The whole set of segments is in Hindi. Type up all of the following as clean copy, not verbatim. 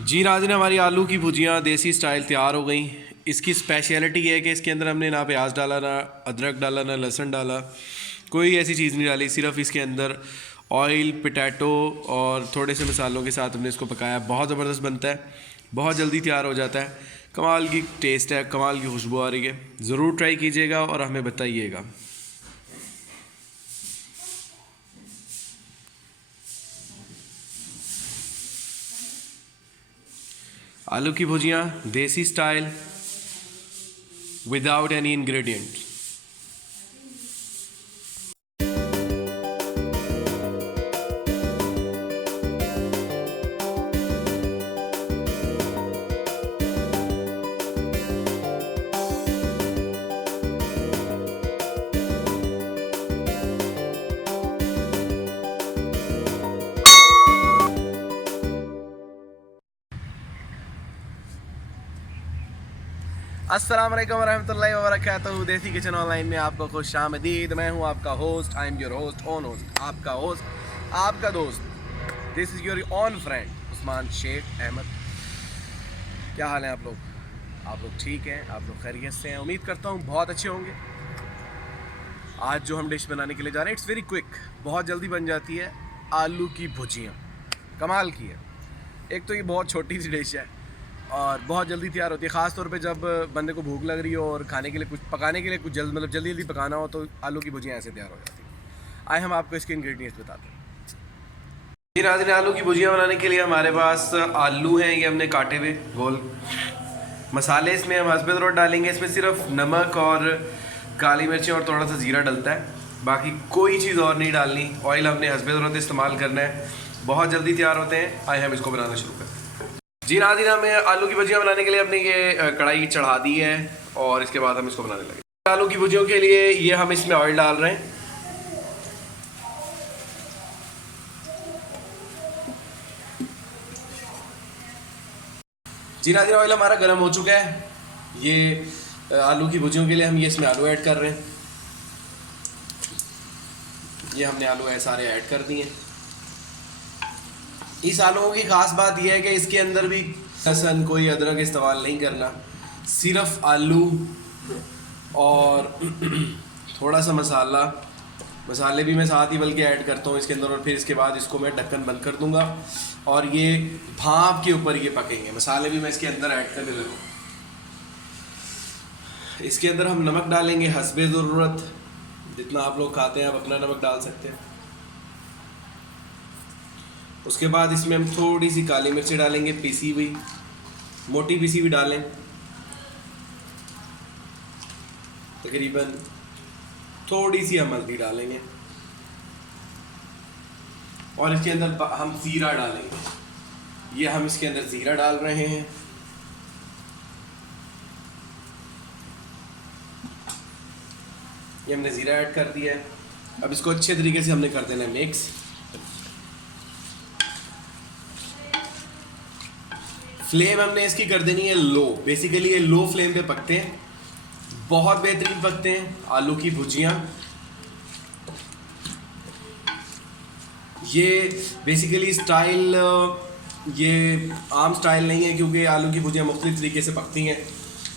जी नाज़रीन, हमारी आलू की भुजियाँ देसी स्टाइल तैयार हो गई। इसकी स्पेशलिटी ये है कि इसके अंदर हमने ना प्याज डाला, ना अदरक डाला, ना लहसुन डाला, कोई ऐसी चीज़ नहीं डाली। सिर्फ इसके अंदर ऑयल, पोटैटो और थोड़े से मसालों के साथ हमने इसको पकाया। बहुत ज़बरदस्त बनता है, बहुत जल्दी तैयार हो जाता है। कमाल की टेस्ट है, कमाल की खुशबू आ रही है। ज़रूर ट्राई कीजिएगा और हमें बताइएगा। आलू की भुजियाँ देसी स्टाइल विदाउट एनी इंग्रेडिएंट। अस्सलाम वालेकुम वरहमतुल्लाहि वबरकातुहू। देसी किचन ऑनलाइन में आपको खुश आमदीद। मैं हूँ आपका host, I am your host, own host, आपका होस्ट, आपका दोस्त। This is your own friend Usman Sheikh Ahmed. क्या हाल है आप लोग? आप लोग ठीक हैं? आप लोग खैरियत से हैं? उम्मीद करता हूँ बहुत अच्छे होंगे। आज जो हम डिश बनाने के लिए जा रहे हैं, इट्स वेरी क्विक, बहुत जल्दी बन जाती है। आलू की भुजियाँ कमाल की है। एक तो ये बहुत छोटी सी डिश है और बहुत जल्दी तैयार होती है। ख़ास तौर पे जब बंदे को भूख लग रही हो और खाने के लिए कुछ पकाने के लिए कुछ जल्दी जल्दी पकाना हो, तो आलू की भुजियाँ ऐसे तैयार हो जाती है। आए हम आपको इसके इंग्रेडिएंट्स बताते हैं। जी नाज़रीन, आलू की भुजियाँ बनाने के लिए हमारे पास आलू हैं, ये हमने काटे हुए गोल। मसाले इसमें हम हस्बे ज़रूरत डालेंगे। इसमें सिर्फ नमक और काली मिर्चें और थोड़ा सा ज़ीरा डलता है, बाकी कोई चीज़ और नहीं डालनी। ऑयल हमने हस्बे ज़रूरत इस्तेमाल करना है, बहुत जल्दी तैयार होते हैं। आए हम इसको बनाना शुरू करते हैं। जी नाज़रीन, हमें आलू की भुजिया बनाने के लिए हमने ये कढ़ाई चढ़ा दी है और इसके बाद हम इसको बनाने लगे। आलू की भुजियों के लिए ये हम इसमें ऑयल डाल रहे हैं। जी नाज़रीन, ऑयल हमारा गर्म हो चुका है। ये आलू की भुजियों के लिए हम ये इसमें आलू ऐड कर रहे हैं। ये हमने आलू सारे ऐड कर दिए। इस आलूओं की ख़ास बात यह है कि इसके अंदर भी लहसुन, कोई अदरक इस्तेमाल नहीं करना, सिर्फ आलू और थोड़ा सा मसाले भी मैं साथ ही बल्कि ऐड करता हूँ इसके अंदर। और फिर इसके बाद इसको मैं ढक्कन बंद कर दूँगा और ये भाप के ऊपर ये पकेंगे। मसाले भी मैं इसके अंदर ऐड करने लगूँ। इसके अंदर हम नमक डालेंगे हस्बे ज़रूरत, जितना आप लोग खाते हैं आप अपना नमक डाल सकते हैं। उसके बाद इसमें हम थोड़ी सी काली मिर्ची डालेंगे, पीसी हुई, मोटी पीसी हुई डालें तकरीबन। थोड़ी सी हम हल्दी डालेंगे और इसके अंदर हम ज़ीरा डालेंगे। ये हम इसके अंदर ज़ीरा डाल रहे हैं। ये हमने ज़ीरा ऐड कर दिया है। अब इसको अच्छे तरीके से हमने कर देना है मिक्स। फ्लेम हमने इसकी कर देनी है लो। बेसिकली ये लो फ्लेम पे पकते हैं, बहुत बेहतरीन पकते हैं आलू की भुजियाँ। ये बेसिकली स्टाइल ये आम स्टाइल नहीं है, क्योंकि आलू की भुजियाँ मुख्तलिफ तरीके से पकती हैं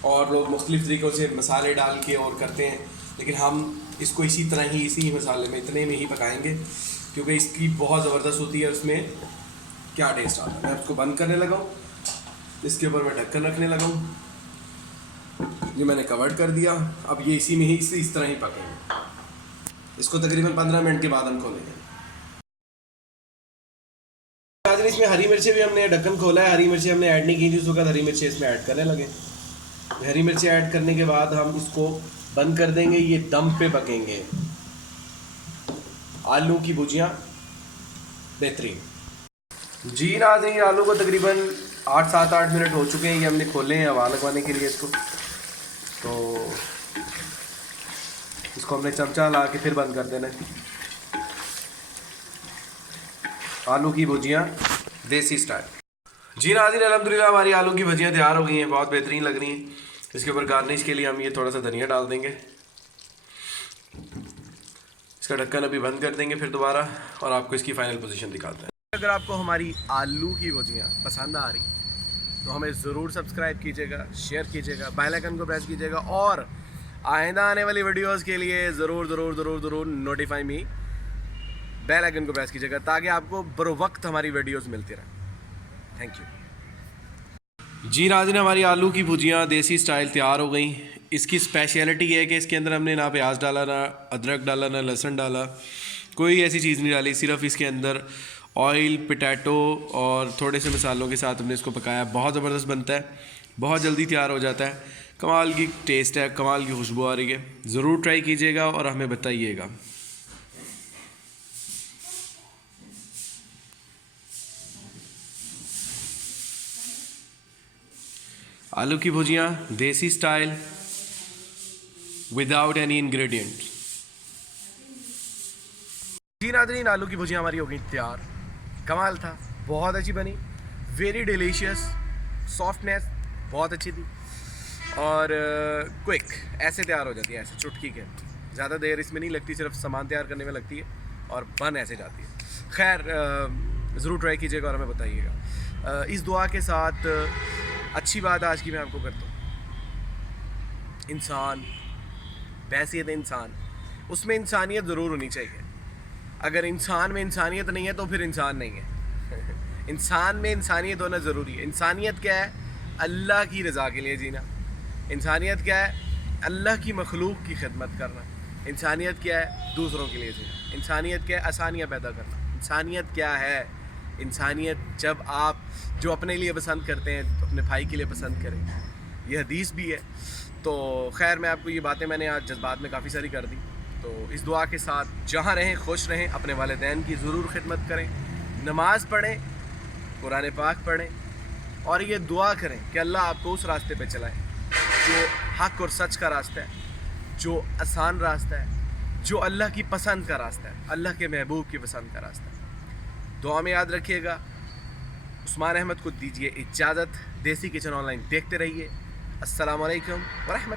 और लोग मुख्तलिफ तरीक़ों से मसाले डाल के और करते हैं। लेकिन हम इसको इसी तरह ही, इसी मसाले में, इतने में ही पकाएंगे, क्योंकि इसकी बहुत ज़बरदस्त होती है। उसमें क्या टेस्ट आता है। मैं इसको बंद करने लगा हूँ, इसके ऊपर मैं ढक्कन रखने लगा हूँ। ये मैंने कवर कर दिया। अब ये इसी में ही इस तरह ही पकेंगे। इसको तकरीबन 15 मिनट के बाद हम खोलेंगे। इसमें हरी मिर्चें भी हमने ढक्कन खोला है। हरी मिर्चें हमने ऐड नहीं की थी उस वक्त, हरी मिर्चें इसमें ऐड करने लगे। हरी मिर्चें ऐड करने के बाद हम इसको बंद कर देंगे। ये दम पे पकेंगे आलू की भुजियाँ बेहतरीन। जी नाज़रीन, आलू को तकरीबन 7-8 मिनट हो चुके हैं। ये हमने खोले हैं हवा लगवाने के लिए इसको। तो इसको हमने चमचा ला के फिर बंद कर देना है। आलू की भुजियाँ देसी स्टाइल। जी नाज़रीन, अल्हम्दुलिल्लाह हमारी आलू की भुजियाँ तैयार हो गई हैं, बहुत बेहतरीन लग रही हैं। इसके ऊपर गार्निश के लिए हम ये थोड़ा सा धनिया डाल देंगे। इसका ढक्कन अभी बंद कर देंगे फिर दोबारा, और आपको इसकी फ़ाइनल पोजीशन दिखाते हैं। अगर आपको हमारी आलू की भुजियाँ पसंद आ रही तो हमें ज़रूर सब्सक्राइब कीजिएगा, शेयर कीजिएगा, बेल आइकन को प्रेस कीजिएगा और आइंदा आने वाली वीडियोस के लिए ज़रूर नोटिफाई मी, बेल आइकन को प्रेस कीजिएगा ताकि आपको बर वक्त हमारी वीडियोस मिलती रहे। Thank you. जी नाज़रीन, हमारी आलू की भुजियाँ देसी स्टाइल तैयार हो गई। इसकी स्पेशलिटी ये है कि इसके अंदर हमने ना प्याज डाला, ना अदरक डाला, ना लहसुन डाला, कोई ऐसी चीज़ नहीं डाली। सिर्फ इसके अंदर ऑयल, पोटैटो और थोड़े से मसालों के साथ हमने इसको पकाया। बहुत ज़बरदस्त बनता है, बहुत जल्दी तैयार हो जाता है, कमाल की टेस्ट है, कमाल की खुशबू आ रही है। ज़रूर ट्राई कीजिएगा और हमें बताइएगा। आलू की भुजियाँ देसी स्टाइल विदाउट एनी इंग्रेडिएंट। जी नाज़रीन, आलू की भुजियाँ हमारी हो गई तैयार। कमाल था, बहुत अच्छी बनी, वेरी डिलीशियस, सॉफ्टनेस बहुत अच्छी थी और क्विक ऐसे तैयार हो जाती है, ऐसे चुटकी के। ज़्यादा देर इसमें नहीं लगती, सिर्फ सामान तैयार करने में लगती है और बन ऐसे जाती है। खैर, ज़रूर ट्राई कीजिएगा और हमें बताइएगा। इस दुआ के साथ अच्छी बात आज की मैं आपको करता हूँ। इंसान, बैसियत इंसान, उसमें इंसानियत ज़रूर होनी चाहिए। अगर इंसान में इंसानियत नहीं है तो फिर इंसान नहीं है। इंसान में इंसानियत होना ज़रूरी है। इंसानियत क्या है? अल्लाह की रज़ा के लिए जीना। इंसानियत क्या है? अल्लाह की मखलूक की खिदमत करना। इंसानियत क्या है? दूसरों के लिए जीना। इंसानियत क्या है? आसानियाँ पैदा करना। इंसानियत क्या है? इंसानियत जब आप जो अपने लिए पसंद करते हैं तो अपने भाई के लिए पसंद करें। यह हदीस भी है। तो खैर, मैं आपको ये बातें मैंने आज जज्बात में काफ़ी सारी कर दी। तो इस दुआ के साथ जहाँ रहें खुश रहें, अपने वालिदैन की ज़रूर खिदमत करें, नमाज़ पढ़ें, कुरान पाक पढ़ें और ये दुआ करें कि अल्लाह आपको उस रास्ते पे चलाए जो हक़ और सच का रास्ता है, जो आसान रास्ता है, जो अल्लाह की पसंद का रास्ता है, अल्लाह के महबूब की पसंद का रास्ता है। दुआ में याद रखिएगा। उस्मान अहमद को दीजिए इजाज़त। देसी किचन ऑनलाइन देखते रहिए। अस्सलामु अलैकुम व रहमतुल्लाह।